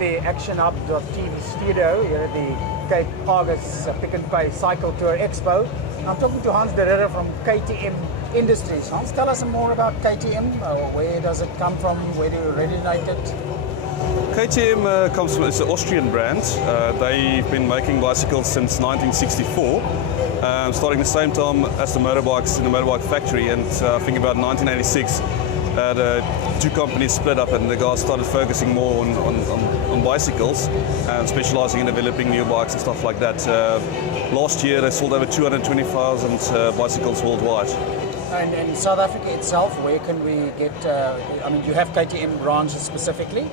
the Action Up.tv studio here at the Cape August Pick and Pay Cycle Tour Expo. I'm talking to Hans de Ridder from KTM Industries. Hans, tell us some more about KTM. Where does it come from? Where do you originate it? KTM comes from, it's an Austrian brand. They've been making bicycles since 1964, starting the same time as the motorbikes in the motorbike factory. And I think about 1986, the two companies split up and the guys started focusing more on bicycles and specializing in developing new bikes and stuff like that. Last year they sold over 220,000 bicycles worldwide. And in South Africa itself, where can we get, you have KTM branches specifically?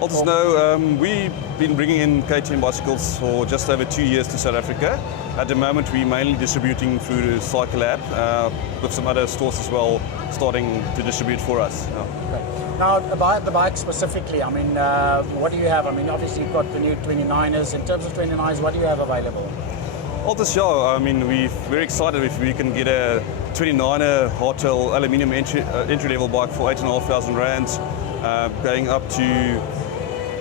Also, no, we've been bringing in KTM bicycles for just over 2 years to South Africa. At the moment, we're mainly distributing through the Cycle Lab, with some other stores as well, starting to distribute for us. Okay. Now, about the bike specifically, what do you have? Obviously you've got the new 29ers. In terms of 29ers, what do you have available? We're very excited if we can get a 29er hardtail aluminium entry-level bike for 8,500 rands, going up to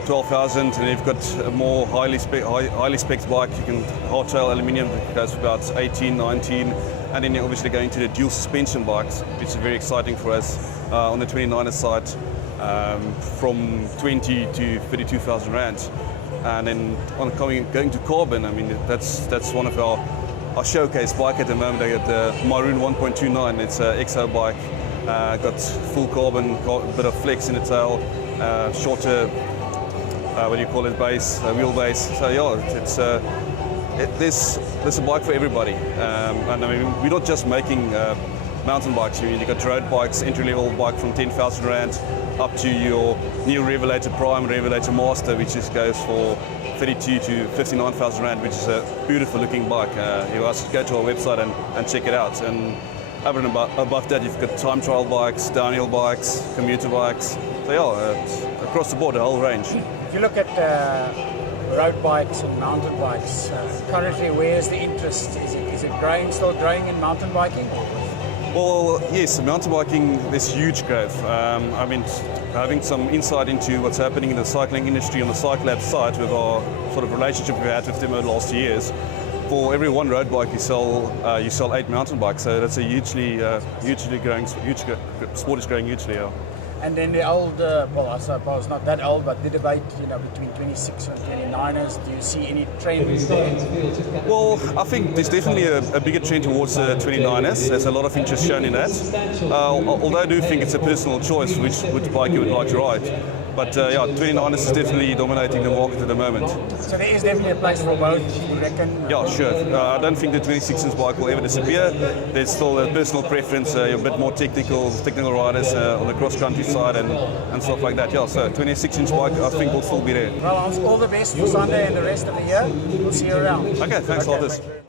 12,000, and you've got a more highly spec'd bike. You can hardtail aluminium that goes for about 18, 19, and then you're obviously going to the dual suspension bikes, which is very exciting for us on the 29er side, from 20 to 32,000 rands. And then going to carbon, that's one of our showcase bike at the moment. I got the Maroon 1.29. It's an XO bike, got full carbon, bit of flex in the tail, shorter base, wheelbase. So yeah, there's a bike for everybody. We're not just making mountain bikes. You've got road bikes, entry-level bike from 10,000 rand up to your new Revelator Prime, Revelator Master, which just goes for 32 to 59,000 rand, which is a beautiful looking bike. You guys go to our website and check it out. And over and above that, you've got time trial bikes, downhill bikes, commuter bikes. So yeah, across the board, a whole range. If you look at road bikes and mountain bikes, currently where's the interest? Is it growing, still growing in mountain biking? Well, yes, mountain biking, there's huge growth. Having some insight into what's happening in the cycling industry on the Cycle Lab side with our sort of relationship we've had with them over the last 2 years, for every one road bike you sell 8 mountain bikes. So that's a hugely growing, sport is growing hugely. Yeah. And then the old, I suppose not that old, but the debate, between 26 and 29ers, do you see any trend there? Well, I think there's definitely a bigger trend towards 29ers. There's a lot of interest shown in that. Although I do think it's a personal choice which bike you would like to ride. But 29ers is definitely dominating the market at the moment. So there is definitely a place for both, you reckon? Yeah, sure. I don't think the 26-inch bike will ever disappear. There's still a personal preference, a bit more technical riders on the cross-country side and stuff like that. Yeah, so 26-inch bike I think will still be there. Well, all the best for Sunday and the rest of the year. We'll see you around. Okay, thanks a lot.